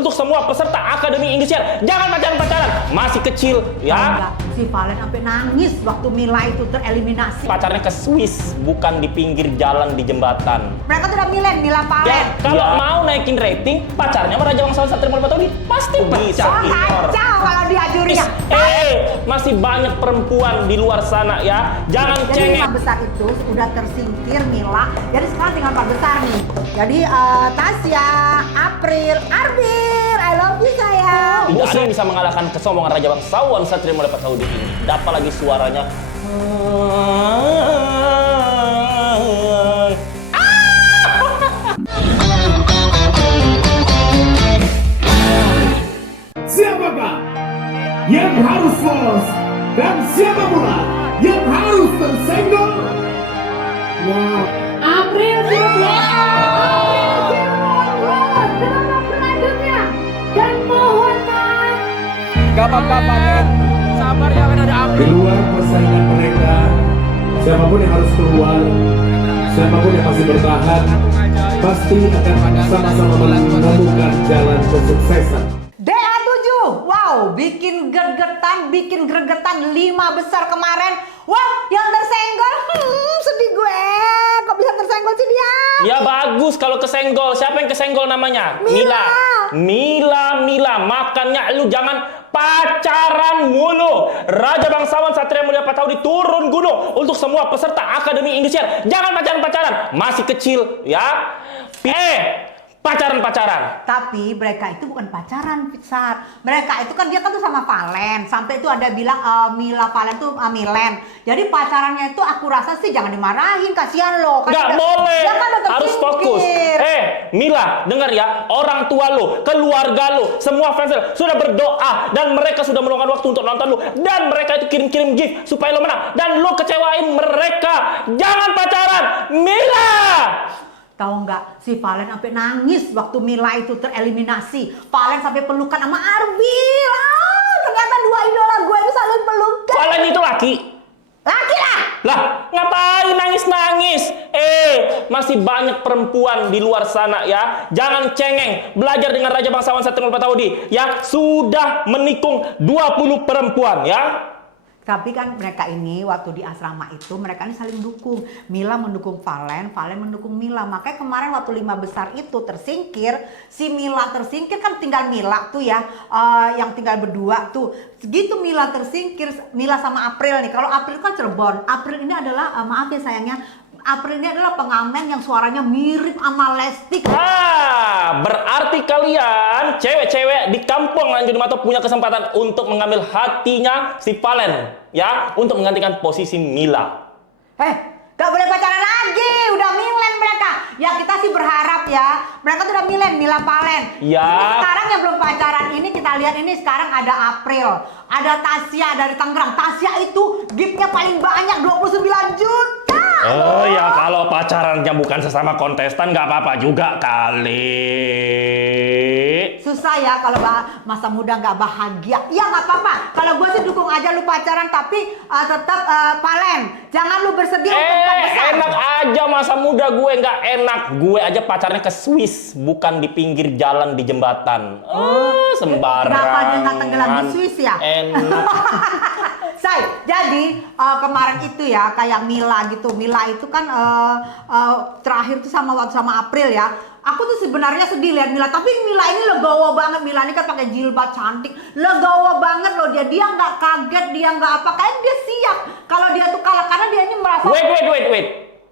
untuk semua peserta Akademi Indosiar. Jangan pacaran-pacaran, masih kecil ya. Enggak, si Valen sampai nangis waktu Mila itu tereliminasi. Pacarnya ke Swiss, bukan di pinggir jalan di jembatan. Mereka tuh udah Milen, Mila Valen. Ya, kalau mau naikin rating, pacarnya sama Raja Bangsawan Satria Mulia Pataudy pasti bisa. Oh, kacau kalau dia jurinya. Masih banyak perempuan di luar sana ya. Jangan Jadi cengeng. 5 besar itu udah tersingkir Mila. Jadi sekarang tinggal 4 besar nih. Jadi Tasya, April, Arbil, I love you sayang. Tidak ada yang bisa mengalahkan kesombongan Raja Bangsawan Satria Mulia Pataudy ini. Dapat lagi suaranya. Siapakah yang harus lolos dan siapa pula yang harus tersenggol? Wow. April siap lolos ke babak selanjutnya dan mohon maaf. Gak apa-apa, Panen. Sabar ya, kan ada Di April. luar persaingan mereka, siapapun yang harus keluar, siapapun yang masih bertahan, pasti akan sama-sama menemukan jalan kesuksesan. DA7, wow, bikin gregetan 5 besar kemarin. Wah, yang tersenggol, sedih gue. Kok bisa tersenggol sih dia? Ya bagus kalau kesenggol. Siapa yang kesenggol namanya? Mila. Mila. Makanya lu jangan pacaran mulu. Raja Bangsawan Satria Mulia Pataudy turun gunung untuk semua peserta Akademi Indosiar. Jangan pacaran-pacaran, masih kecil ya. Pacaran-pacaran. Tapi mereka itu bukan pacaran, Pitsar. Mereka itu kan dia kan tuh sama Valen. Sampai itu ada bilang Mila Valen tuh Milen. Jadi pacarannya itu aku rasa sih jangan dimarahin, kasihan lo. Nggak boleh, dia kan udah harus tersingkir. fokus. Mila, dengar ya, orang tua lu, keluarga lu, semua fans lu sudah berdoa dan mereka sudah meluangkan waktu untuk nonton lu dan mereka itu kirim-kirim gift supaya lu menang dan lu kecewain mereka. Jangan pacaran, Mila. Tahu nggak, si Valen sampai nangis waktu Mila itu tereliminasi. Valen sampai pelukan sama Arbil. Ternyata 2 idola gue itu saling pelukan. Valen itu laki. Laki lah. Lah, ngapain nangis-nangis? Masih banyak perempuan di luar sana ya. Jangan cengeng. Belajar dengan Raja Bangsawan Satria Mulia Pataudy ya. Sudah menikung 20 perempuan ya. Tapi kan mereka ini waktu di asrama itu mereka ini saling dukung. Mila mendukung Valen, Valen mendukung Mila. Makanya kemarin waktu 5 besar itu tersingkir, si Mila tersingkir kan tinggal Mila tuh ya, yang tinggal berdua tuh. Segitu Mila tersingkir, Mila sama April nih. Kalau April kan Cirebon. April ini adalah maaf ya sayangnya, April ini adalah pengamen yang suaranya mirip sama Lesti. Berarti kalian cewek-cewek di kampung Lanjut Mato punya kesempatan untuk mengambil hatinya si Valen ya, untuk menggantikan posisi Mila. Gak boleh pacaran lagi, udah Milen mereka. Ya kita sih berharap ya, mereka tuh udah Milen, Mila Valen. Ya. Ini sekarang yang belum pacaran ini kita lihat ini sekarang ada April, ada Tasya dari Tangerang. Tasya itu giftnya paling banyak 29 juta. Oh ya, kalau pacarannya bukan sesama kontestan nggak apa-apa juga kali. Susah ya kalau masa muda nggak bahagia. Ya nggak apa-apa. Kalau gue sih dukung aja lu pacaran, tapi tetap Valen. Jangan lu bersedih untuk besar. Enak aja masa muda gue nggak enak. Gue aja pacarnya ke Swiss, bukan di pinggir jalan di jembatan. Sembarangan. Kenapa dia nggak tenggelam di Swiss ya? Enak. Say, jadi kemarin itu ya kayak Mila gitu. Mila itu kan terakhir tuh sama April ya. Aku tuh sebenarnya sedih lihat Mila, tapi Mila ini legowo banget. Mila ini kan pakai jilbab cantik, legowo banget loh dia. Dia nggak kaget, dia nggak apa, kayak dia siap kalau dia tuh kalah karena dia ini merasa. Wait.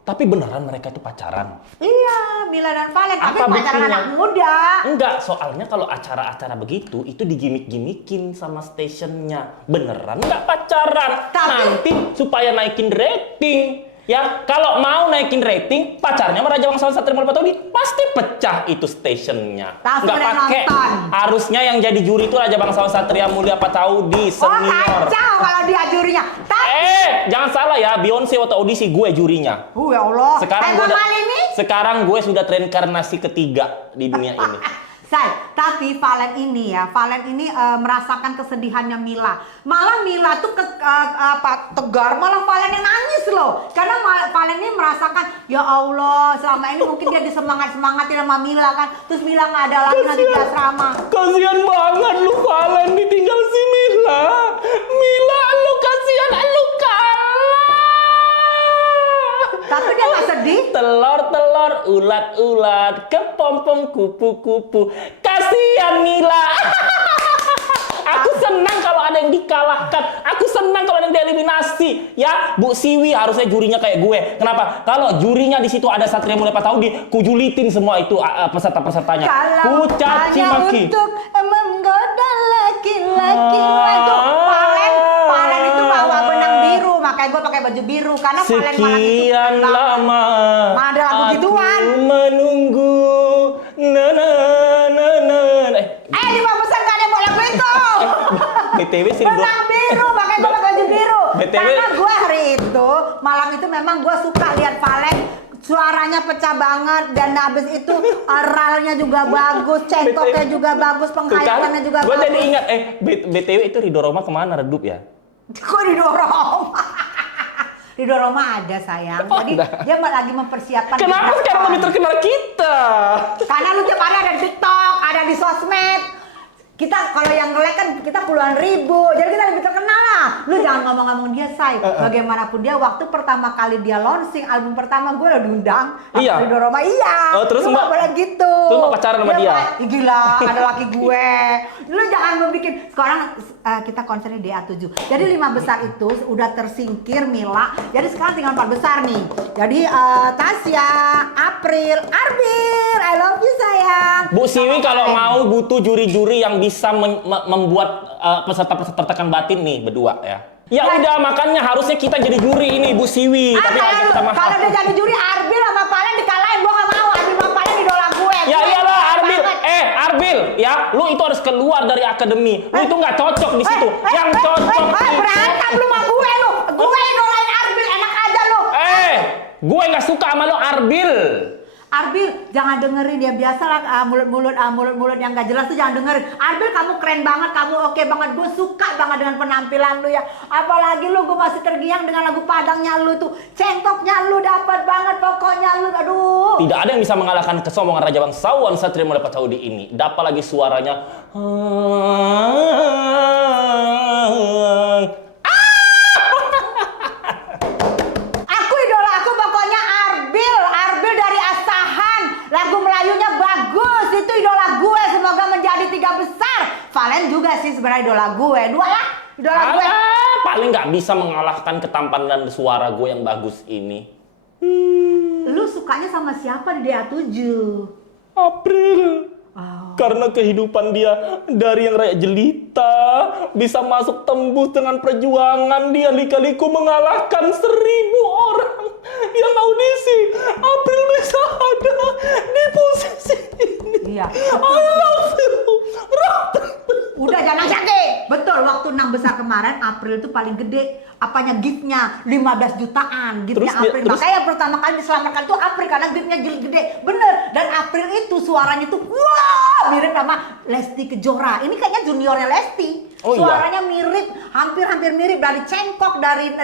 Tapi beneran mereka itu pacaran? Iya, Mila dan Valen, tapi Apa pacaran buktinya? anak muda. Enggak, soalnya kalau acara-acara begitu itu digimik-gimikin sama stationnya. Beneran nggak pacaran? Tapi- Nanti supaya naikin rating. Ya, kalau mau naikin rating, pacarnya sama Raja Bangsawan Satria Mulia Pataudy pasti pecah itu stationnya. Tapi Nggak udah pakai. nonton. Harusnya yang jadi juri itu Raja Bangsawan Satria Mulia Pataudy Oh senior. kacau kalau dia jurinya. Tapi Jangan salah ya, Beyonce waktu audisi gue jurinya. ya Allah. Sekarang Emang gue kali ini sekarang gue sudah reinkarnasi ketiga di dunia ini. Say, tapi Valen ini merasakan kesedihannya Mila. Malah Mila tuh tegar, malah Valen yang nangis loh. Karena Valen ini merasakan, ya Allah, selama ini mungkin dia disemangat-semangatin sama Mila kan. Terus Mila nggak ada lagi nanti di asrama. Kasihan banget lu Valen ditinggal si Mila. Mila, lu kasihan, lu kalah. Tapi dia nggak sedih. Telur-telur, ulat-ulat, kepompong kupu-kupu. Kasihan Mila. Aku senang kalau ada yang dikalahkan. Aku senang kalau ada yang dieliminasi. Ya, Bu Siwi harusnya jurinya kayak gue. Kenapa? Kalau jurinya di situ ada Satria Mulia Pataudi, kujulitin semua itu peserta-pesertanya. Kalau Ku caci hanya maki. untuk menggoda laki-laki itu Valen itu bawa benang biru, makanya gue pakai baju biru karena Valen malam itu Sekian lama mana ada lagu gituan. aku menunggu. Di bawah besar gak ada yang bawa lagu itu. BTW sih Rido. Benang biru, makanya gue pakai baju biru. BTW. Karena gue hari itu, malam itu memang gue suka lihat Valen. Suaranya pecah banget dan habis itu ralnya juga bagus, cengkoknya juga bagus, penghayatannya juga Gue bagus. jadi ingat, BTW itu Ridho Roma kemana redup ya? Kok Ridho Roma? Ridho Roma ada sayang, jadi dia lagi mempersiapkan. Kenapa sekarang lebih terkenal kita? Karena lu tiap hari ada di TikTok, ada di sosmed. Kita kalau yang nge-like kan kita puluhan ribu, jadi kita lebih terkenal lah. Lu jangan ngomong-ngomong dia, Say. Bagaimanapun dia, waktu pertama kali dia launching album pertama, gue udah diundang. Iya. Ridho Roma, iya. Oh, terus lu Mbak- nggak boleh gitu. terus Mbak pacaran sama dia? Ih, gila, ada laki gue. Lu jangan membikin. Sekarang kita konsernya DA7. Jadi 5 besar itu udah tersingkir Mila. Jadi sekarang tinggal 4 besar nih. Jadi Tasya, April, Arbil, I love you sayang. Bu Siwi kalau mau butuh juri-juri yang bisa membuat peserta-peserta tertekan batin nih berdua ya. Ya udah, makanya harusnya kita jadi juri ini Bu Siwi. Tapi agak kita mahal. Kalau dia jadi juri Arbil sama Valen dikalahin, gua gak mau. Arbil sama Valen idola gue. Ya Gue iyalah suka Arbil. banget. Arbil ya, lu itu harus keluar dari akademi. Lu itu nggak cocok di situ. Yang cocok itu. Berantem lu sama gue lu. Gue idolain Arbil, enak aja lu. Gue nggak suka sama lo Arbil. Arbil, jangan dengerin ya, biasalah mulut-mulut yang gak jelas tuh jangan dengerin. Arbil, kamu keren banget, kamu oke banget, gue suka banget dengan penampilan lu ya. Apalagi lu, gue masih tergiang dengan lagu Padangnya lu tuh, cengkoknya lu dapat banget, pokoknya lu, aduh. Tidak ada yang bisa mengalahkan kesombongan Raja Bangsawan Satria Mulia Pataudi ini. Dapat lagi suaranya. Aku idola aku pokoknya Arbil dari Asahan. Lagu Melayunya bagus, itu idola gue, semoga menjadi 3 besar. Valen juga sih sebenarnya idola gue, 2 lah idola gue. Paling nggak bisa mengalahkan ketampanan dan suara gue yang bagus ini. Lu sukanya sama siapa di DA7? April. Karena kehidupan dia dari yang rakyat jelita bisa masuk tembus dengan perjuangan dia lika-liku mengalahkan 1000 orang yang audisi. April bisa ada di posisi ini. Iya. I love you. Udah jangan sakit. Betul, waktu 6 besar kemarin April itu paling gede. Apanya giftnya 15 jutaan. Giftnya Terus dia- April. terus- Makanya yang pertama kali diselamatkan tuh April karena giftnya gede. Bener. Dan April itu suaranya tuh wah mirip sama Lesti Kejora. Ini kayaknya juniornya Lesti. Oh, iya. Suaranya mirip, hampir mirip dari cengkok, dari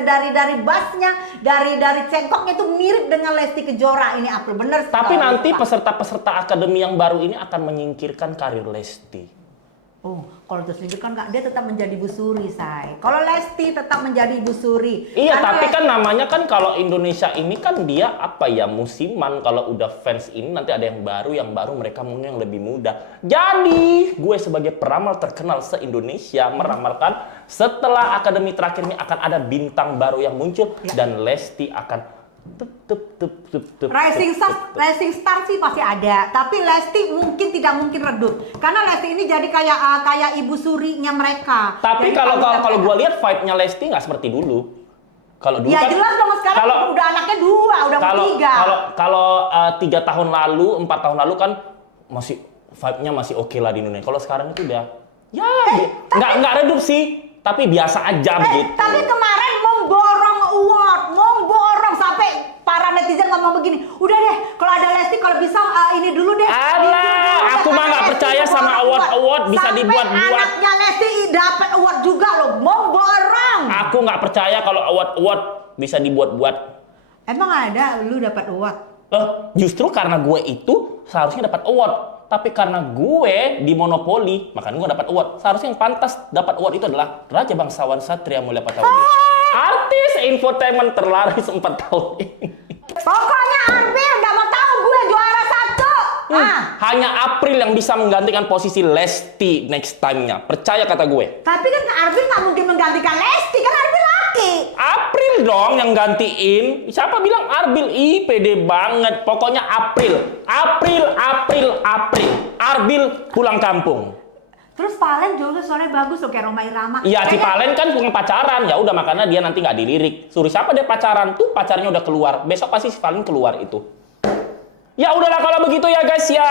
bassnya, dari cengkoknya itu mirip dengan Lesti Kejora. Ini April bener. Tapi sekali. nanti peserta-peserta akademi yang baru ini akan menyingkirkan karir Lesti. Oh, kalau tersingkir kan nggak, dia tetap menjadi Ibu Suri, Say. Kalau Lesti tetap menjadi Ibu Suri. Iya, Karena tapi Lesti- kan namanya kan kalau Indonesia ini kan dia apa ya, musiman. Kalau udah fans ini nanti ada yang baru mereka maunya yang lebih muda. Jadi, gue sebagai peramal terkenal se-Indonesia meramalkan setelah akademi terakhir ini akan ada bintang baru yang muncul dan Lesti akan Rising Star sih pasti ada, tapi Lesti tidak mungkin redup. Karena Lesti ini jadi kayak Ibu Surinya mereka. Tapi Jadi kalau gue lihat fight-nya Lesti nggak seperti dulu. Kalau dulu ya kan jelas dong sekarang udah anaknya 2, udah mau 3. Kalau 3 tahun lalu, 4 tahun lalu kan masih vibe-nya masih oke lah di Indonesia. Kalau sekarang itu udah ya nggak redup sih, tapi biasa aja begitu. Tapi kemarin memborong award, sampai para netizen ngomong begini, udah deh, kalau ada Lesti kalau bisa ini dulu deh. Alah, aku mah nggak percaya sama award bisa Sampai dibuat-buat. anaknya Lesti dapat award juga loh, memborong. Aku nggak percaya kalau award bisa dibuat-buat. Emang ada lu dapat award? Justru karena gue itu seharusnya dapat award. Tapi karena gue di monopoli, makanya gue dapat award. Seharusnya yang pantas dapat award itu adalah Raja Bangsawan Satria Mulia Pataudi. Artis infotainment terlaris 4 tahun ini. Pokoknya Arbil gak mau tahu gue juara 1. Hanya April yang bisa menggantikan posisi Lesti next time-nya. Percaya kata gue. Tapi kan Arbil gak mungkin menggantikan Lesti, kan Arbil laki. April dong yang gantiin. Siapa bilang Arbil? Ih, pede banget. Pokoknya April. Arbil pulang kampung. Terus Valen juga suaranya bagus loh kayak Rhoma Irama. Iya, si Kayaknya- Valen kan bukan pacaran. Ya udah, makanya dia nanti nggak dilirik. Suruh siapa dia pacaran? Tuh pacarnya udah keluar. Besok pasti si Valen keluar itu. Ya udahlah kalau begitu ya guys ya.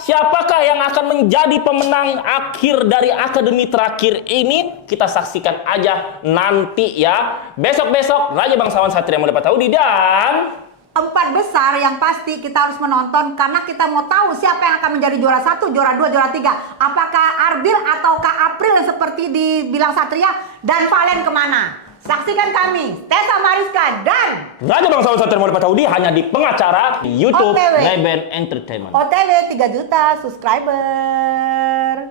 Siapakah yang akan menjadi pemenang akhir dari akademi terakhir ini? Kita saksikan aja nanti ya. Besok-besok Raja Bangsawan Satria Mulia Pataudi dan 4 besar yang pasti kita harus menonton karena kita mau tahu siapa yang akan menjadi juara 1, juara 2, juara 3. Apakah Arbil ataukah April yang seperti dibilang Satria dan Valen kemana? Saksikan kami, Tessa Mariska dan Raja Bangsawan Satria Mulia Pataudi hanya di pengacara di YouTube OTW. Neben Entertainment. OTW 3 juta subscriber.